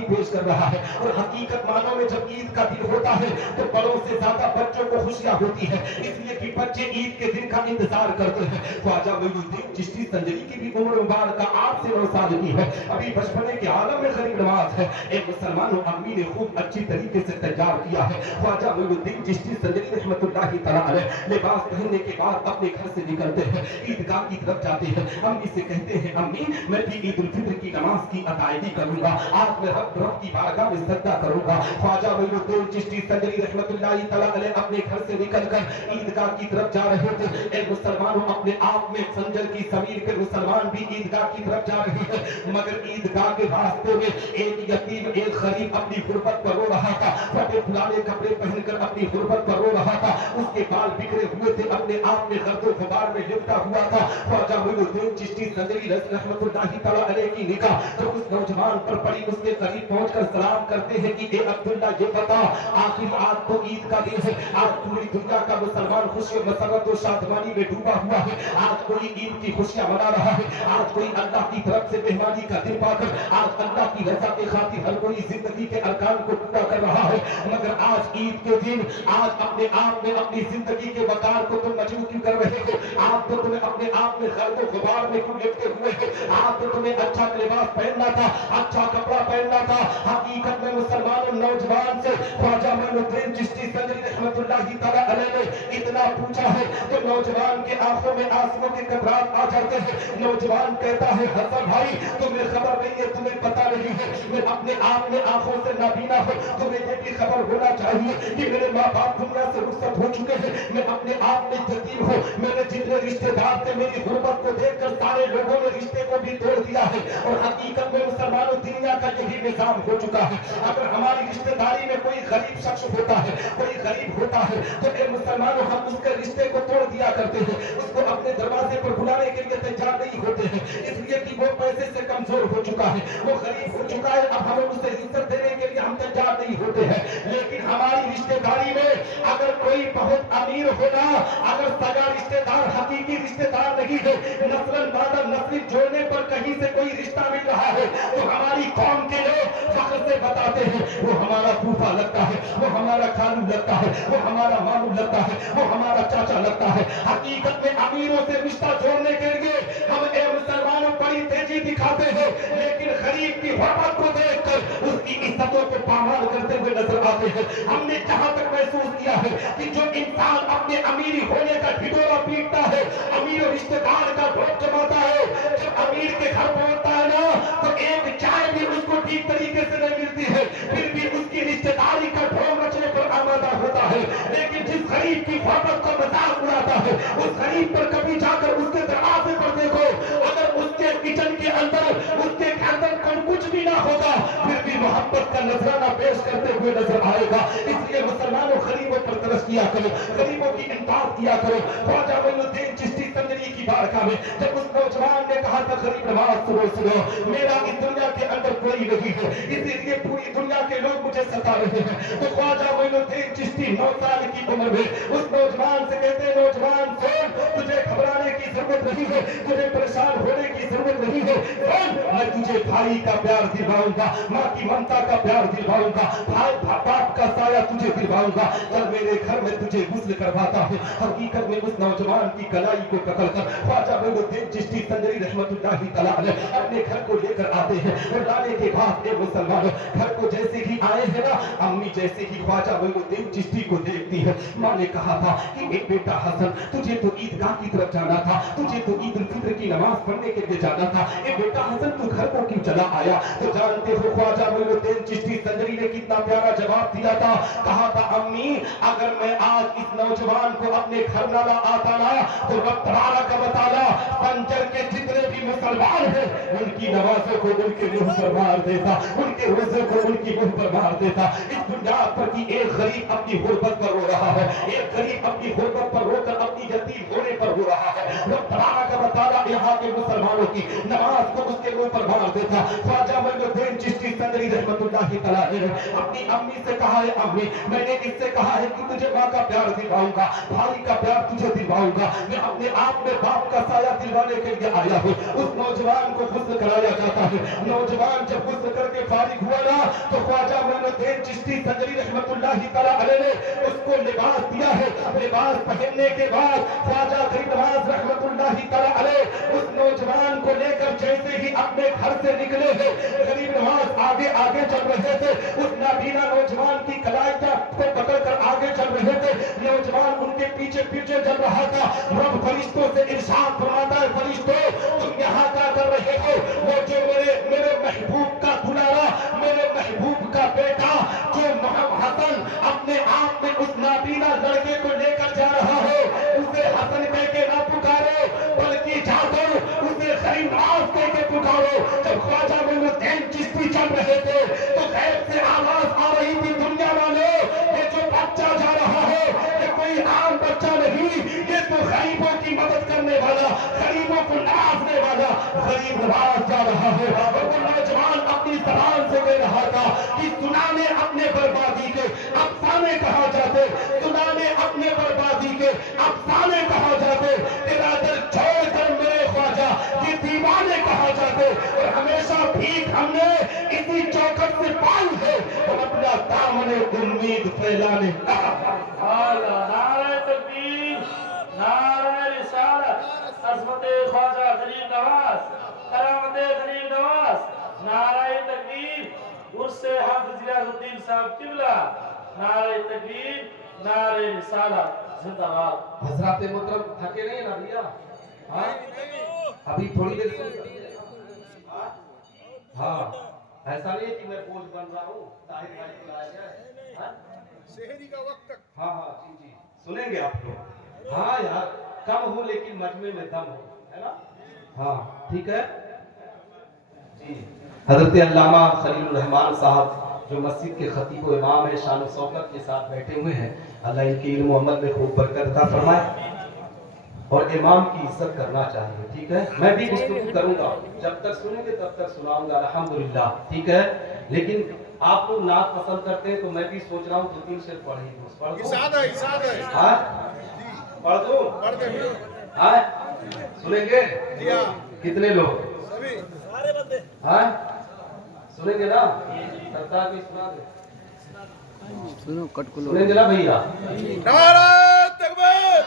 शादी पेश कर रहा है। और हकीकत मानो में जब ईद का दिन होता है तो बड़ों से ज्यादा बच्चों को खुशियां होती है, इसलिए कि बच्चे ईद के दिन का इंतजार करते हैं। ख्वाजा मोइनुद्दीन चिश्ती संजरी की भी उम्र मुबारक 8 से 9 साल की है, अभी बचपने के आलम में गरीब नवाज है। एक मुसलमानों अम्मी ने खूब अच्छी तरीके से तैयार किया है। ख्वाजा मोइनुद्दीन चिश्ती संजरी रहमतुल्लाहि तआला अलैह लिबास पहनने के बाद अपने घर से निकलते हैं, ईदगाह की तरफ जाते हैं। अम्मी से कहते हैं, अम्मी मैं भी ईद उल फित्र की नमाज की अदायगी करूंगा, आज मैं रब की बारगाह में सजदा करूंगा। ख्वाजा मोइनुद्दीन चिश्ती संजरी रहमतुल्लाहि तआला अलैह अपने घर से निकलकर ईदगाह की तरफ जा रहे थे। एक मुसलमानों अपने आप में फंजर की समीर के मुसलमान भी ईदगाह की तरफ जा रहे हैं, मगर ईदगाह के रास्ते में एक यतीम एक गरीब अपनी गुर्बत पर रो रहा था, फटे पुराने कपड़े पहनकर अपनी गुर्बत पर रो रहा था, उसके बाल बिखरे हुए थे, अपने आप में गर्दो गुबार में लिपटा हुआ था। ख्वाजा मोइनुद्दीन चिश्ती संजरी रहमतुल्लाहि तआला अलैह की निगाह जब उस नौजवान पर पड़ी, उसके करीब पहुंचकर सलाम करते हैं कि ए अब्दुल्ला ये बता, आखिर आज तो ईद का दिन है, आज पूरी दुनिया का मुसलमान खुशी मसरत और शादमानी में डूबा हुआ है, आज कोई ईद की खुशियां मना रहा है, आज कोई अल्लाह की तरफ से मेहमानी का दिन पाकर आज अल्लाह की रजा के खातिर हर कोई जिंदगी के अरकान को पूरा कर रहा है, मगर आज ईद के दिन आज अपने आप में अपनी जिंदगी के वकार को तुम मजबूत क्यों कर रहे हो? आज तो तुम्हें अपने आप में गर्दो गुबार में क्यों लिपटे हुए हो? आज तो तुम्हें अच्छा लिबास पहनना था, अच्छा कपड़ा पहनना था। हकीकत में मुसलमानों नौजवान से ख्वाजा मोइनुद्दीन चिश्ती संजरी रहमतुल्लाहि तआला अलैह ने इतना पूछा है तो नौजवान के आंखों में आंसुओं के कतरात आ जाते हैं। नौजवान कहता है, हसन भाई तुम्हें खबर नहीं है, तुम्हें पता नहीं है, मैं अपने आप में आंखों से नाबीना हूं, तुम्हें ये भी खबर होना चाहिए कि मेरे माँ बाप दुनिया से रुखसत हो चुके हैं, मैं अपने आप में यतीम हूँ, मेरे जितने रिश्तेदार थे मेरी गुर्बत को देखकर सारे लोगों ने रिश्ते को भी तोड़ दिया है। और हकीकत में मुसलमानों दुनिया का यही निजाम हो चुका है, अगर हमारी रिश्तेदारी में कोई गरीब शख्स होता है, कोई गरीब होता है तो ए मुसलमानों हम उसके रिश्ते को तोड़ दिया करते हैं, उसको अपने दरवाजे पर बुलाने के लिए तैयार नहीं होते हैं, इसलिए कि वो पैसे से कमजोर हो चुका है, वो गरीब हो चुका है, अब हमें उसे इज्जत देने के लिए हम तैयार नहीं होते हैं। लेकिन हमारी रिश्तेदारी में अगर कोई बहुत अमीर होना, अगर सगा रिश्तेदार हकीकी रिश्तेदार नहीं है, नस्लन बादल नस्ली जोड़ने पर कहीं से कोई रिश्ता मिल रहा है तो हमारी कौम के लोग फख्र से बताते हैं वो हमारा फूफा लगता है, वो हमारा खालू लगता है, वो हमारा मामू लगता है, वो हमारा चाचा लगता है। हकीकत में अमीरों से रिश्ता जोड़ने के लिए हम ए मुसलमानों बड़ी तेजी दिखाते हैं, लेकिन गरीब की हुर्मत को देखकर उसकी इज्जतों को पामाल करते हुए नजर आते हैं। हमने जहां तक महसूस किया है कि जो इंसान अपने अमीरी होने का ढिढोरा पीटता है, अमीर रिश्तेदार का ढोल जमाता है, जब अमीर के घर पहुंचता है ना तो एक चाय भी उसको ठीक तरीके से नहीं मिलती है, फिर भी उसकी रिश्तेदारी का ढोल रचने पर आमादा होता है। लेकिन जिस गरीब की हुर्मत का मजाक उड़ाता है उस गरीब पर कभी जाकर उसके दरवाजे पर देखो, अगर उसके किचन के अंदर उसके अंदर कुछ भी ना होगा फिर भी मोहब्बत का नजराना पेश करते हुए नजर आएगा। इसलिए मुसलमानों गरीबों पर तरस किया करो, गरीबों की इमदाद किया करो। ख्वाजा मोइनुद्दीन चिश्ती संजरी की बारगाह में जब उस नौजवान ने कहा था, गरीब नवाज सुनो सुनो, मेरा इस दुनिया के अंदर कोई नहीं है, इसीलिए पूरी दुनिया के लोग मुझे सता रहे हैं, तो ख्वाजा मोइनुद्दीन चिश्ती 9 साल की उम्र में उस नौजवान से कहते हैं, नौजवान सुन, तुझे घबराने की जरूरत नहीं है, तुझे परेशान होने की जरूरत नहीं है, मैं तुझे भाई का प्यार दिलवाऊंगा, माँ की ममता का प्यार दिलवाऊंगा, भाई बाप का साया तुझे दिलवाऊंगा, चल मेरे घर में तुझे गुस्ल करवाता हूँ। हकीकत में उस नौजवान की कलाई को पकड़ कर ख्वाजा मोइनुद्दीन चिश्ती संजरी रहमतुल्लाहि तआला अलैह अपने घर को लेकर आते हैं। और लाने के बाद ए मुसलमानों घर को जैसे ही आए हैं ना, अम्मी जैसे ही ख्वाजा मोइनुद्दीन चिश्ती को देखती है, माँ ने कहा था कि एक बेटा हसन तुझे तो ईदगाह की तरफ जाना था, तुझे तो ईद उल फित्र की नमाज पढ़ने के लिए जाना था, ए बेटा हसन तू घर को क्यों चला आया? तो जानते हो ख्वाजा मोइनुद्दीन चिश्ती संजरी ने कितना प्यारा जवाब दिया था, कहा था अम्मी अगर मैं आज इस नौजवान को अपने घर ना आता ना तो रब तबारक व तआला पंजर के जितने भी मुसलमान हैं उनकी नमाजों को उनके मुंह पर मार देता, उनके रोजे को उनकी मुंह پر مار دیتا. اس بنیاد پر کہ ایک غریب اپنی غربت پر رو رہا ہے, ایک غریب اپنی غربت پر رو کر اپنی یتیم ہونے پر رو رہا ہے. رب تبارک و تعالی یہاں کے مسلمانوں کی نماز کو اس کے منہ پر مار دیتا. خواجہ معین الدین چشتی سنجری رحمت اللہ تعالی علیہ اپنی امی سے کہا ہے, امی میں نے اس سے کہا ہے کہ تجھے ماں کا پیار دلواؤں گا, بھائی کا پیار تجھے دلواؤں گا, میں اپنے آپ میں باپ کا سایہ دلوانے کے لیے آیا ہوں. اس نوجوان کو غسل کرایا جاتا ہے. نوجوان جب غسل کر کے فارغ ہوا نا تو خواجہ معین الدین چشتی سنجری رحمت اللہ تعالی علیہ نے اس کو لباس دیا ہے. لباس پہننے کے بعد خواجہ غریب نواز رحمت اللہ تعالی علیہ اس نوجوان کو لے کر جیسے ہی اپنے گھر سے نکلے ہیں, غریب نواز آگے آگے چل رہے تھے. اس نابینا نوجوان کی کلائی کو پکڑ کر آگے چل رہے تھے. نوجوان ان کے پیچھے پیچھے چل رہا تھا. رب فرشتوں سے ارشاد فرماتا ہے, فرشتوں تم یہاں کیا کر رہے ہو؟ وہ جو میرے محبوب کا دلارا, میرے محبوب کا بیٹا جو حسن اپنے آپ میں اس نابینا لڑکے کو لے کر جا رہا ہے, اسے حسن کہہ کے نہ پکارو بلکہ جا کر اسے غریب نواز کہہ کے پکارو. جب خواجہ معین الدین چشتی چل رہے تھے تو غیب سے آواز آ رہی تھی, دنیا والے یہ جو بچہ جا رہا ہے یہ کوئی عام بچہ نہیں, یہ تو غریبوں کی مدد کرنے والا, غریبوں کو نوازنے والا غریب نواز جا رہا ہے. اور وہ نوجوان اپنی زبان سے کہہ رہا تھا کہ سنانے اپنے بربادی کے افسانے کہا جاتے, سنانے اپنے بربادی کے افسانے کہا جاتے, تیرا در چھوڑ کر میرے خواجہ یہ دیوانے کہا جاتے. اور ہمیشہ بھیک ہم نے اسی چوکٹ سے پائی ہے, ہم اپنا دامن امید پھیلانے کا. نعرہ تکبیر, نعرہ رسالت, عظمت خواجہ غریب نواز, کرامت غریب نواز, نعرہ تکبیر, عرس حافظ غیاث الدین صاحب قبلہ, نعرہ تکبیر, نعرہ رسالت, زندہ باد. حضرات محترم تھکے نہیں نا بھیا؟ ہاں ابھی تھوڑی دیر سن سکتے ہیں. ہاں ایسا نہیں ہے کہ میں بوجھ بن رہا ہوں, طاہر بھائی کو لایا جائے. ہاں شہری کا وقت تک. ہاں جی جی سنیں گے آپ لوگ. ہاں یار کم ہوں لیکن مجمع میں دم ہو, ہے نا؟ ہاں ٹھیک ہے جی. حضرت علامہ خلیل الرحمان صاحب جو مسجد کے خطیب و امام ہیں, شان و شوکت کے ساتھ بیٹھے ہوئے ہیں. اللہ ان کی علم و عمل میں خوب برکت عطا فرمائے. اور امام کی عزت کرنا چاہیے, ٹھیک ہے؟ میں بھی گفتگو کروں گا, جب تک سنیں گے تب تک سناؤں گا الحمدللہ, ٹھیک ہے؟ لیکن آپ لوگ نعت پسند کرتے ہیں تو میں بھی سوچ رہا ہوں 2-3 شعر پڑھ ہی دوں. پڑھ دوں؟ ارشاد ہے. ہاں پڑھ دوں؟ پڑھ دے. ہاں سنیں گے دیا کتنے لوگ؟ سبھی. ہاں سنیں گے نا؟ سردار بھی سنا دے, سنیں گے نا بھیا؟ نعرہ تکبیر.